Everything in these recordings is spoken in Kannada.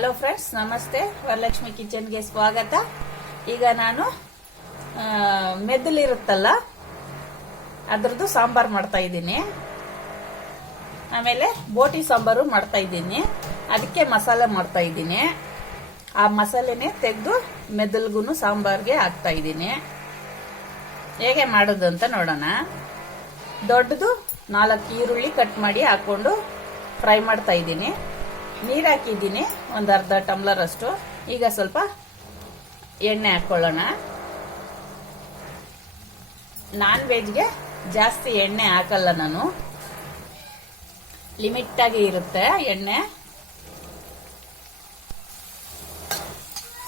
ಹಲೋ ಫ್ರೆಂಡ್ಸ್, ನಮಸ್ತೆ. ವರಲಕ್ಷ್ಮಿ ಕಿಚನ್ಗೆ ಸ್ವಾಗತ. ಈಗ ನಾನು ಮೆದುಳಿರುತ್ತಲ್ಲ ಅದ್ರದ್ದು ಸಾಂಬಾರ್ ಮಾಡ್ತಾ ಇದ್ದೀನಿ. ಆಮೇಲೆ ಬೋಟಿ ಸಾಂಬಾರು ಮಾಡ್ತಾ ಇದ್ದೀನಿ. ಅದಕ್ಕೆ ಮಸಾಲೆ ಮಾಡ್ತಾ ಇದ್ದೀನಿ. ಆ ಮಸಾಲೆನೆ ತೆಗೆದು ಮೆದುಳಿಗೂ ಸಾಂಬಾರ್ಗೆ ಹಾಕ್ತಾ ಇದ್ದೀನಿ. ಹೇಗೆ ಮಾಡೋದು ಅಂತ ನೋಡೋಣ. ದೊಡ್ಡದು 4 ಈರುಳ್ಳಿ ಕಟ್ ಮಾಡಿ ಹಾಕೊಂಡು ಫ್ರೈ ಮಾಡ್ತಾ ಇದ್ದೀನಿ. ನೀರು ಹಾಕಿದ್ದೀನಿ, ಒಂದು ಅರ್ಧ ಟಮ್ಲರ್ ಅಷ್ಟು. ಈಗ ಸ್ವಲ್ಪ ಎಣ್ಣೆ ಹಾಕೊಳ್ಳೋಣ. ನಾನ್ ವೆಜ್ಗೆ ಜಾಸ್ತಿ ಎಣ್ಣೆ ಹಾಕಲ್ಲ ನಾನು, ಲಿಮಿಟ್ ಆಗಿ ಇರುತ್ತೆ ಎಣ್ಣೆ.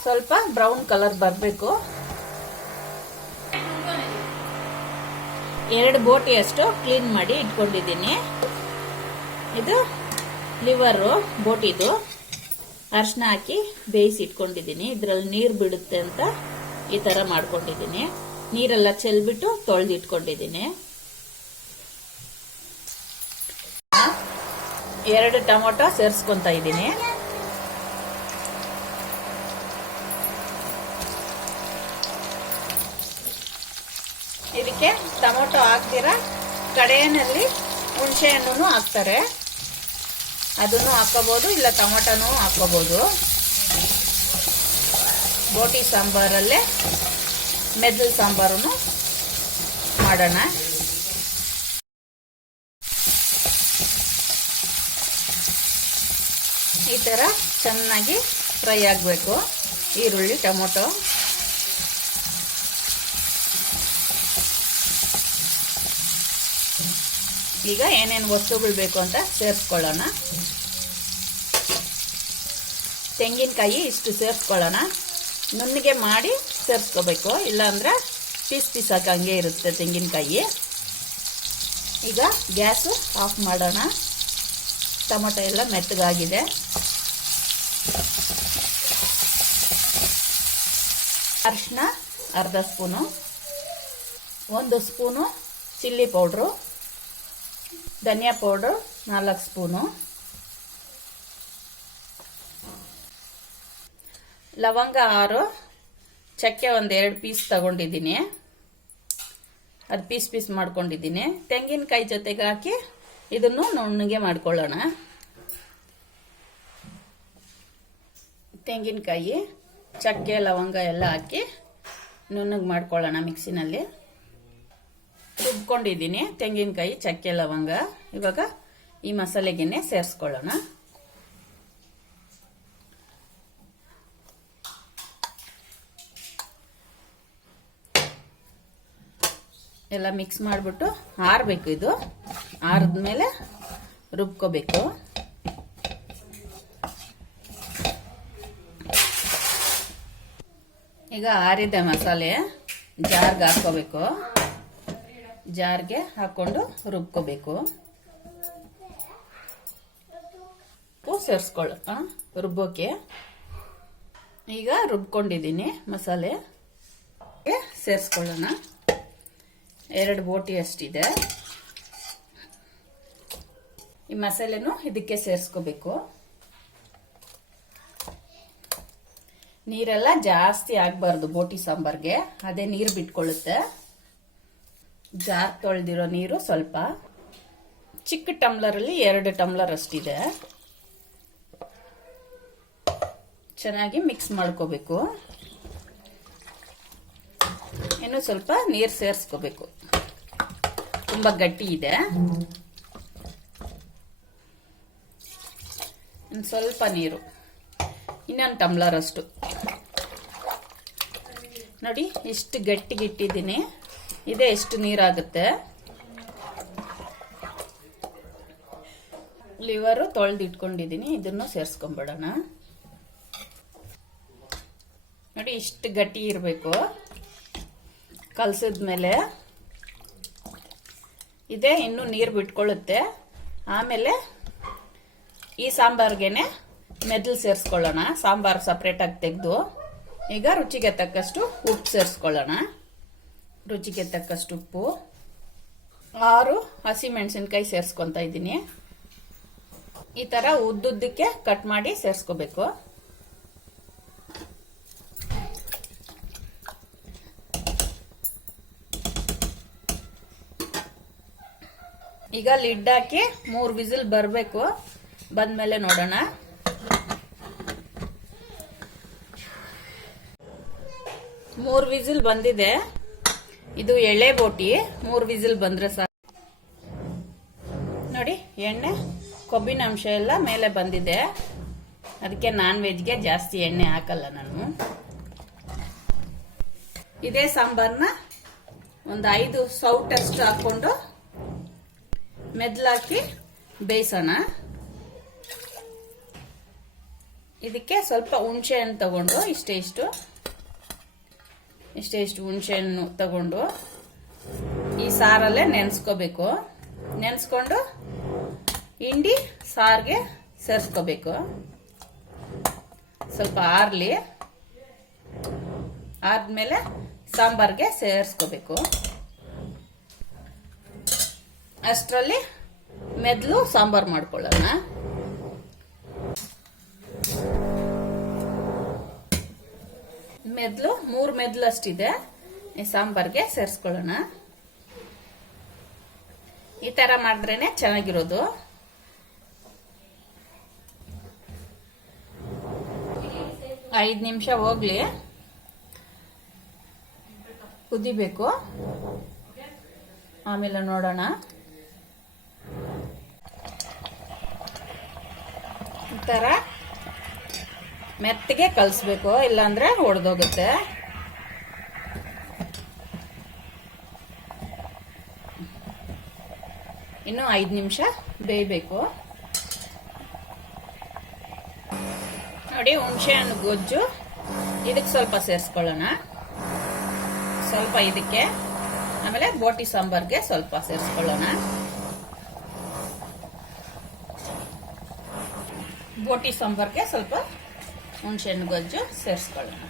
ಸ್ವಲ್ಪ ಬ್ರೌನ್ ಕಲರ್ ಬರಬೇಕು. 2 ಬೋಟಿ ಅಷ್ಟು ಕ್ಲೀನ್ ಮಾಡಿ ಇಟ್ಕೊಂಡಿದ್ದೀನಿ. ಇದು ಲಿವರು ಬೋಟಿದು. ಅರಿಶಿನ ಹಾಕಿ ಬೇಯಿಸಿ ಇಟ್ಕೊಂಡಿದ್ದೀನಿ. ಇದ್ರಲ್ಲಿ ನೀರು ಬಿಡುತ್ತೆ ಅಂತ ಈ ತರ ಮಾಡ್ಕೊಂಡಿದ್ದೀನಿ. ನೀರೆಲ್ಲ ಚೆಲ್ಬಿಟ್ಟು ತೊಳೆದು ಇಟ್ಕೊಂಡಿದ್ದೀನಿ. 2 ಟೊಮೊಟೊ ಸೇರಿಸ್ಕೊಂತ ಇದ್ದೀನಿ. ಇದಕ್ಕೆ ಟೊಮೊಟೊ ಹಾಕ್ತೀರಾ ಕಡೆಯಲ್ಲಿ ಹುಣಸೆ ಹಣ್ಣು ಹಾಕ್ತಾರೆ, ಅದನ್ನು ಹಾಕೋಬಹುದು, ಇಲ್ಲ ಟೊಮೊಟೊನೂ ಹಾಕೋಬಹುದು. ಬೋಟಿ ಸಾಂಬಾರಲ್ಲೇ ಮೆದುಳು ಸಾಂಬಾರನ್ನು ಮಾಡೋಣ. ಈ ತರ ಚೆನ್ನಾಗಿ ಫ್ರೈ ಆಗಬೇಕು ಈರುಳ್ಳಿ ಟೊಮೊಟೊ. ಈಗ ಏನೇನು ವಸ್ತುಗಳು ಬೇಕು ಅಂತ ಸೇರಿಸ್ಕೊಳ್ಳೋಣ. ತೆಂಗಿನಕಾಯಿ ಇಷ್ಟು ಸೇರಿಸ್ಕೊಳ್ಳೋಣ. ನುಣ್ಣಗೆ ಮಾಡಿ ಸೇರಿಸ್ಕೋಬೇಕು, ಇಲ್ಲಾಂದ್ರೆ ಪೀಸ್ ಪೀಸ್ ಹಾಕಂಗೆ ಇರುತ್ತೆ ತೆಂಗಿನಕಾಯಿ. ಈಗ ಗ್ಯಾಸು ಆಫ್ ಮಾಡೋಣ. ಟೊಮೊಟೊ ಎಲ್ಲ ಮೆತ್ತಗಾಗಿದೆ. ಅರಿಶಿನ ಅರ್ಧ ಸ್ಪೂನು, 1 ಸ್ಪೂನು ಚಿಲ್ಲಿ ಪೌಡ್ರು, ಧನಿಯಾ ಪೌಡರ್ 4 ಸ್ಪೂನು, ಲವಂಗ 6, ಚಕ್ಕೆ 1-2 ಪೀಸ್ ತಗೊಂಡಿದ್ದೀನಿ. ಅದು ಪೀಸ್ ಪೀಸ್ ಮಾಡ್ಕೊಂಡಿದ್ದೀನಿ. ತೆಂಗಿನಕಾಯಿ ಜೊತೆಗೆ ಹಾಕಿ ಇದನ್ನು ನುಣ್ಣಗೆ ಮಾಡ್ಕೊಳ್ಳೋಣ. ತೆಂಗಿನಕಾಯಿ, ಚಕ್ಕೆ, ಲವಂಗ ಎಲ್ಲ ಹಾಕಿ ನುಣ್ಣಗೆ ಮಾಡ್ಕೊಳ್ಳೋಣ. ಮಿಕ್ಸಿನಲ್ಲಿ ರುಬ್ಕೊಂಡಿದ್ದೀನಿ ತೆಂಗಿನಕಾಯಿ, ಚಕ್ಕೆ, ಲವಂಗ. ಇವಾಗ ಈ ಮಸಾಲೆಗೆನೆ ಸೇರಿಸ್ಕೊಳ್ಳೋಣ. ಎಲ್ಲ ಮಿಕ್ಸ್ ಮಾಡಿಬಿಟ್ಟು ಆರಬೇಕು. ಇದು ಆರಿದ್ಮೇಲೆ ರುಬ್ಕೋಬೇಕು. ಈಗ ಆರಿದ ಮಸಾಲೆ ಜಾರ್ಗೆ ಹಾಕೋಬೇಕು. ಜಾರ್ಗೆ ಹಾಕೊಂಡು ರುಬ್ಕೋಬೇಕು. ಉಪ್ಪು ಸೇರಿಸ್ಕೊಳ್ಳ ರುಬ್ಬೋಕೆ. ಈಗ ರುಬ್ಕೊಂಡಿದ್ದೀನಿ ಮಸಾಲೆ. ಸೇರಿಸ್ಕೊಳ್ಳೋಣ. 2 ಬೋಟಿ ಅಷ್ಟಿದೆ. ಈ ಮಸಾಲೆನೂ ಇದಕ್ಕೆ ಸೇರಿಸ್ಕೋಬೇಕು. ನೀರೆಲ್ಲ ಜಾಸ್ತಿ ಆಗಬಾರ್ದು ಬೋಟಿ ಸಾಂಬಾರ್ಗೆ, ಅದೇ ನೀರು ಬಿಟ್ಕೊಳ್ಳುತ್ತೆ. ಜಾರ್ ತೊಳೆದಿರೋ ನೀರು ಸ್ವಲ್ಪ. ಚಿಕ್ಕ ಟಮ್ಲರಲ್ಲಿ 2 ಟಮ್ಲರ್ ಅಷ್ಟಿದೆ. ಚೆನ್ನಾಗಿ ಮಿಕ್ಸ್ ಮಾಡ್ಕೋಬೇಕು. ಇನ್ನು ಸ್ವಲ್ಪ ನೀರು ಸೇರಿಸ್ಕೋಬೇಕು, ತುಂಬಾ ಗಟ್ಟಿ ಇದೆ. ಇನ್ನು ಸ್ವಲ್ಪ ನೀರು, ಇನ್ನೊಂದು ಟಮ್ಲರ್ ಅಷ್ಟು. ನೋಡಿ ಇಷ್ಟು ಗಟ್ಟಿಗಿಟ್ಟಿದ್ದೀನಿ. ಇದೇ ಎಷ್ಟು ನೀರಾಗುತ್ತೆ. ಲಿವರು ತೊಳೆದು ಇಟ್ಕೊಂಡಿದ್ದೀನಿ, ಇದನ್ನು ಸೇರಿಸ್ಕೊಂಡ್ಬಿಡೋಣ. ನೋಡಿ ಇಷ್ಟು ಗಟ್ಟಿ ಇರಬೇಕು. ಕಲಸಿದ್ಮೇಲೆ ಇದೇ ಇನ್ನೂ ನೀರು ಬಿಟ್ಕೊಳ್ಳುತ್ತೆ. ಆಮೇಲೆ ಈ ಸಾಂಬಾರ್ಗೆನೆ ಮೆದುಳು ಸೇರಿಸ್ಕೊಳ್ಳೋಣ. ಸಾಂಬಾರು ಸಪ್ರೇಟಾಗಿ ತೆಗೆದು ಈಗ ರುಚಿಗೆ ತಕ್ಕಷ್ಟು ಉಪ್ಪು ಸೇರಿಸ್ಕೊಳ್ಳೋಣ. ರುಚಿಗೆ ತಕ್ಕಷ್ಟು ಉಪ್ಪು, 6 ಹಸಿಮೆಣಸಿನಕಾಯಿ ಸೇರಿಸ್ಕೊಂತ ಇದ್ದೀನಿ. ಈ ತರ ಉದ್ದುದ್ದಕ್ಕೆ ಕಟ್ ಮಾಡಿ ಸೇರಿಸ್ಕೋಬೇಕು. ಈಗ ಲಿಡ್ ಹಾಕಿ 3 ವಿಸಿಲ್ ಬರಬೇಕು. ಬಂದ್ಮೇಲೆ ನೋಡೋಣ. ಮೂರು ವಿಸಿಲ್ ಬಂದಿದೆ. ಇದು ಎಳೆ ಬೋಟಿ. 3 ವಿಸಿಲ್ ಬಂದ್ರೆ ಸಾಕು. ನೋಡಿ, ಎಣ್ಣೆ ಕೊಬ್ಬಿನ ಅಂಶ ಎಲ್ಲ ಮೇಲೆ ಬಂದಿದೆ. ಅದಕ್ಕೆ ನಾನ್ ವೆಜ್ಗೆ ಜಾಸ್ತಿ ಎಣ್ಣೆ ಹಾಕಲ್ಲ ನಾನು. ಇದೇ ಸಾಂಬಾರ್ನ ಒಂದು 5 ಸೌಟಷ್ಟು ಹಾಕೊಂಡು ಮೆದ್ಲಾಕಿ ಬೇಯಿಸೋಣ. ಇದಕ್ಕೆ ಸ್ವಲ್ಪ ಹುಣಸೆ ಹಣ್ಣು ತಗೊಂಡು ಇಷ್ಟೇ ಹುಣಸೆ ಹಣ್ಣು ತಗೊಂಡು ಈ ಸಾರಲ್ಲೇ ನೆನೆಸ್ಕೋಬೇಕು. ನೆನೆಸ್ಕೊಂಡು ಹಿಂಡಿ ಸಾರಿಗೆ ಸೇರಿಸ್ಕೋಬೇಕು. ಸ್ವಲ್ಪ ಆರ್ಲಿ, ಆದ್ಮೇಲೆ ಸಾಂಬಾರ್ಗೆ ಸೇರಿಸ್ಕೋಬೇಕು. ಅಷ್ಟರಲ್ಲಿ ಮೆದ್ಲು ಸಾಂಬಾರ್ ಮಾಡ್ಕೊಳ್ಳೋಣ. ಮೆದ್ಲು 3 ಮೆದ್ಲು ಅಷ್ಟಿದೆ. ಈ ಸಾಂಬಾರ್ಗೆ ಸೇರಿಸ್ಕೊಳ್ಳೋಣ. ಈ ತರ ಮಾಡಿದ್ರೇನೆ ಚೆನ್ನಾಗಿರೋದು. ಐದು ನಿಮಿಷ ಹೋಗ್ಲಿ, ಕುದಿಬೇಕು. ಆಮೇಲೆ ನೋಡೋಣ. ಈ ತರ ಮೆತ್ತಗೆ ಕಲಿಸ್ಬೇಕು, ಇಲ್ಲಾಂದ್ರೆ ಒಡೆದೋಗುತ್ತೆ. ಇನ್ನು 5 ನಿಮಿಷ ಬೇಯಬೇಕು. ನೋಡಿ, ಹುಣಸೆ ಹಣ್ಣು ಗೊಜ್ಜು ಇದಕ್ಕೆ ಸ್ವಲ್ಪ ಸೇರಿಸ್ಕೊಳ್ಳೋಣ. ಸ್ವಲ್ಪ ಇದಕ್ಕೆ, ಆಮೇಲೆ ಬೋಟಿ ಸಾಂಬಾರ್ಗೆ ಸ್ವಲ್ಪ ಸೇರಿಸ್ಕೊಳ್ಳೋಣ. ಬೋಟಿ ಸಾಂಬಾರ್ಗೆ ಸ್ವಲ್ಪ ಹುಣಸೆ ಹಣ್ಣು ಗೊಜ್ಜು ಸೇರಿಸ್ಕೊಳ್ಳೋಣ.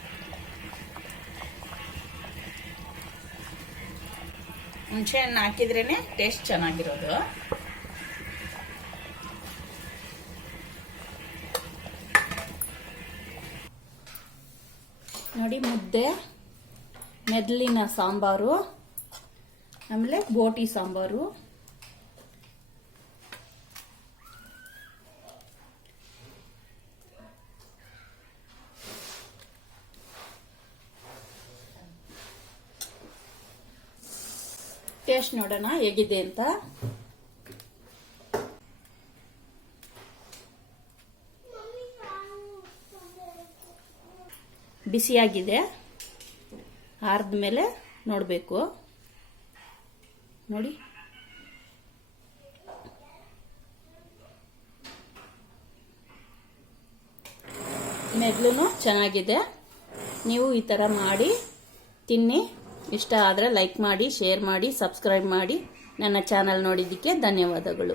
ಹುಣಸೆ ಹಣ್ಣು ಹಾಕಿದ್ರೇನೆ ಟೇಸ್ಟ್ ಚೆನ್ನಾಗಿರೋದು. ನೋಡಿ, ಮುದ್ದೆ, ಮೆದ್ಲಿನ ಸಾಂಬಾರು, ಆಮೇಲೆ ಬೋಟಿ ಸಾಂಬಾರು, ಟೇಸ್ಟ್ ನೋಡೋಣ ಹೇಗಿದೆ ಅಂತ. ಬಿಸಿಯಾಗಿದೆ, ಆರಿದ್ಮೇಲೆ ನೋಡಬೇಕು. ನೋಡಿ, ಮೆದ್ಲು ಚೆನ್ನಾಗಿದೆ. ನೀವು ಈ ಥರ ಮಾಡಿ ತಿನ್ನಿ. ಇಷ್ಟ ಆದರೆ ಲೈಕ್ ಮಾಡಿ, ಶೇರ್ ಮಾಡಿ, ಸಬ್ಸ್ಕ್ರೈಬ್ ಮಾಡಿ. ನನ್ನ ಚಾನಲ್ ನೋಡಿದ್ದಕ್ಕೆ ಧನ್ಯವಾದಗಳು.